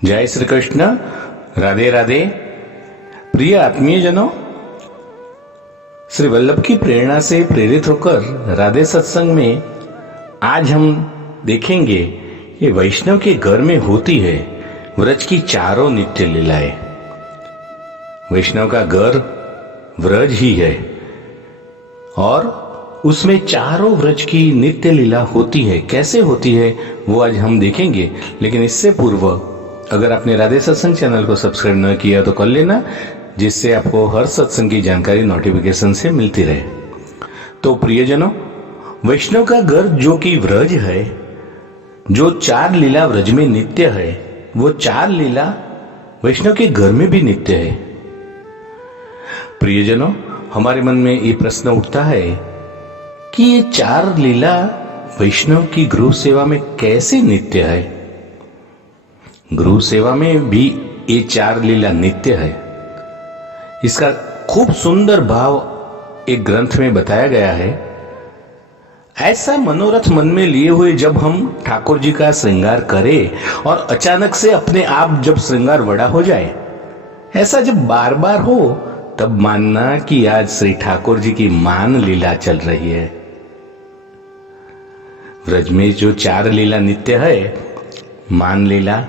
जय श्री कृष्ण। राधे राधे। प्रिय आत्मीय जनों, श्री वल्लभ की प्रेरणा से प्रेरित होकर राधे सत्संग में आज हम देखेंगे कि वैष्णव के घर में होती है व्रज की चारों नित्य लीलाएं। वैष्णव का घर व्रज ही है और उसमें चारों व्रज की नित्य लीला होती है। कैसे होती है वो आज हम देखेंगे, लेकिन इससे पूर्व अगर आपने राधे सत्संग चैनल को सब्सक्राइब न किया तो कर लेना, जिससे आपको हर सत्संग की जानकारी नोटिफिकेशन से मिलती रहे। तो प्रियजनों, वैष्णव का घर जो कि व्रज है, जो चार लीला व्रज में नित्य है, वो चार लीला वैष्णव के घर में भी नित्य है। प्रियजनों, हमारे मन में ये प्रश्न उठता है कि ये चार लीला वैष्णव की गृह सेवा में कैसे नित्य है। गृह सेवा में भी ये चार लीला नित्य है। इसका खूब सुंदर भाव एक ग्रंथ में बताया गया है। ऐसा मनोरथ मन में लिए हुए जब हम ठाकुर जी का श्रृंगार करें और अचानक से अपने आप जब श्रृंगार बड़ा हो जाए, ऐसा जब बार बार हो, तब मानना कि आज श्री ठाकुर जी की मान लीला चल रही है। व्रज में जो चार लीला नित्य है, मान लीला,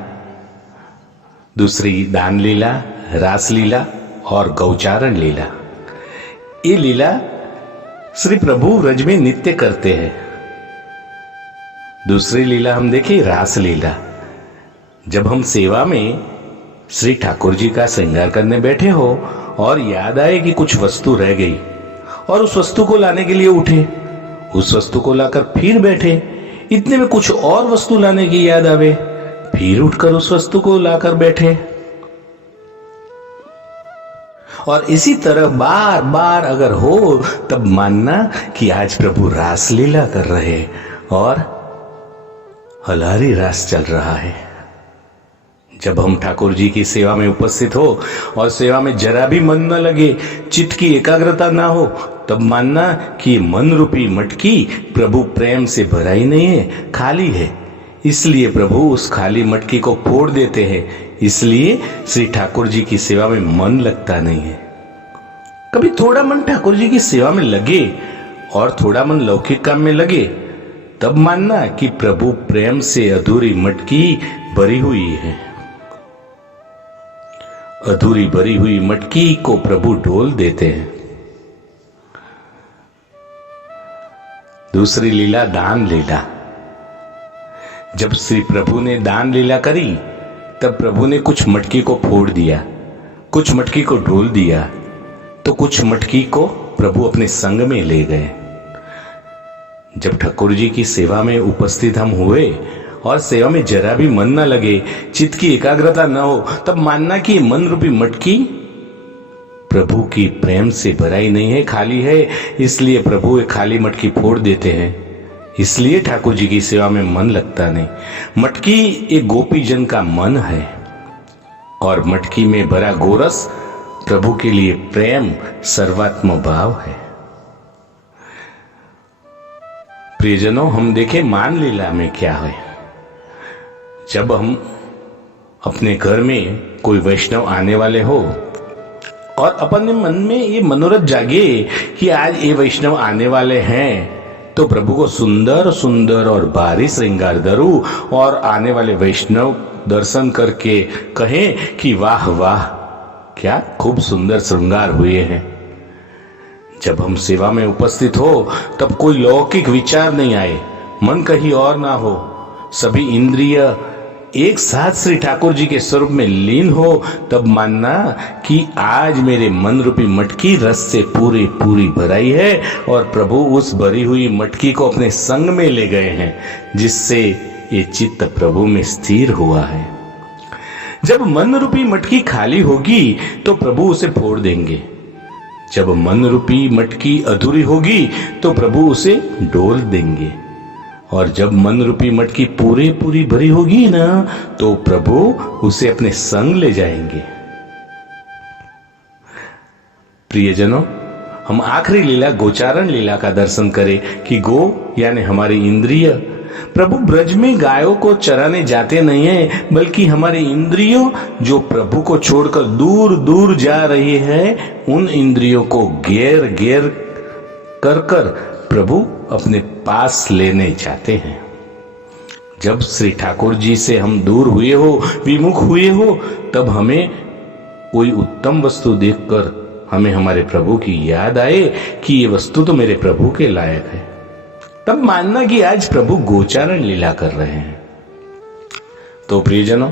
दूसरी दान लीला, रास लीला और गौचारण लीला, ये लीला श्री प्रभु व्रज में नित्य करते हैं। दूसरी लीला हम देखें, रास लीला। जब हम सेवा में श्री ठाकुर जी का श्रृंगार करने बैठे हो और याद आए कि कुछ वस्तु रह गई और उस वस्तु को लाने के लिए उठे, उस वस्तु को लाकर फिर बैठे, इतने में कुछ और वस्तु लाने की याद आवे, फिर उठकर उस वस्तु को लाकर बैठे, और इसी तरह बार बार अगर हो, तब मानना कि आज प्रभु रास लीला कर रहे और हलारी रास चल रहा है। जब हम ठाकुर जी की सेवा में उपस्थित हो और सेवा में जरा भी मन न लगे, चित्त की एकाग्रता ना हो, तब मानना कि मन रूपी मटकी प्रभु प्रेम से भराई नहीं है, खाली है। इसलिए प्रभु उस खाली मटकी को फोड़ देते हैं। इसलिए श्री ठाकुर जी की सेवा में मन लगता नहीं है। कभी थोड़ा मन ठाकुर जी की सेवा में लगे और थोड़ा मन लौकिक काम में लगे, तब मानना कि प्रभु प्रेम से अधूरी मटकी भरी हुई है। अधूरी भरी हुई मटकी को प्रभु ढोल देते हैं। दूसरी लीला दान लीला। जब श्री प्रभु ने दान लीला करी, तब प्रभु ने कुछ मटकी को फोड़ दिया, कुछ मटकी को ढोल दिया, तो कुछ मटकी को प्रभु अपने संग में ले गए। जब ठाकुर जी की सेवा में उपस्थित हम हुए और सेवा में जरा भी मन न लगे, चित्त की एकाग्रता न हो, तब मानना कि मन रूपी मटकी प्रभु की प्रेम से भराई नहीं है, खाली है। इसलिए प्रभु एक खाली मटकी फोड़ देते हैं। इसलिए ठाकुर जी की सेवा में मन लगता नहीं। मटकी एक गोपी जन का मन है और मटकी में भरा गोरस प्रभु के लिए प्रेम सर्वात्म भाव है। प्रियजनों, हम देखें मान लीला में क्या है। जब हम अपने घर में कोई वैष्णव आने वाले हो और अपने मन में ये मनोरथ जागे कि आज ये वैष्णव आने वाले हैं, तो प्रभु को सुंदर सुंदर और भारी श्रृंगार धरू और आने वाले वैष्णव दर्शन करके कहें कि वाह वाह, क्या खूब सुंदर श्रृंगार हुए हैं। जब हम सेवा में उपस्थित हो, तब कोई लौकिक विचार नहीं आए, मन कहीं और ना हो, सभी इंद्रिय एक साथ श्री ठाकुर जी के स्वरूप में लीन हो, तब मानना कि आज मेरे मन रूपी मटकी रस से पूरी पूरी भराई है और प्रभु उस भरी हुई मटकी को अपने संग में ले गए हैं, जिससे ये चित्त प्रभु में स्थिर हुआ है। जब मन रूपी मटकी खाली होगी, तो प्रभु उसे फोड़ देंगे। जब मन रूपी मटकी अधूरी होगी, तो प्रभु उसे ढोल देंगे। और जब मन रूपी मटकी पूरी पूरी भरी होगी ना, तो प्रभु उसे अपने संग ले जाएंगे। प्रियजनों, हम आखिरी लीला गोचारण लीला का दर्शन करें कि गो यानी हमारी इंद्रिय प्रभु ब्रज में गायों को चराने जाते नहीं हैं, बल्कि हमारे इंद्रियों जो प्रभु को छोड़कर दूर दूर जा रही है, उन इंद्रियों को घेर घेर कर कर प्रभु अपने पास लेने चाहते हैं। जब श्री ठाकुर जी से हम दूर हुए हो, विमुख हुए हो, तब हमें कोई उत्तम वस्तु देखकर हमें हमारे प्रभु की याद आए कि ये वस्तु तो मेरे प्रभु के लायक है, तब मानना कि आज प्रभु गोचारण लीला कर रहे हैं। तो प्रियजनों,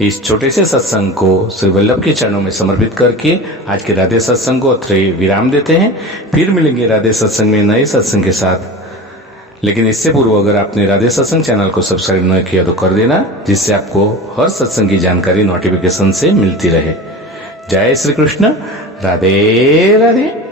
इस छोटे से सत्संग को श्री वल्लभ के चरणों में समर्पित करके आज के राधे सत्संग को अत्रे विराम देते हैं। फिर मिलेंगे राधे सत्संग में नए सत्संग के साथ। लेकिन इससे पूर्व अगर आपने राधे सत्संग चैनल को सब्सक्राइब न किया तो कर देना, जिससे आपको हर सत्संग की जानकारी नोटिफिकेशन से मिलती रहे। जय श्री कृष्ण। राधे राधे।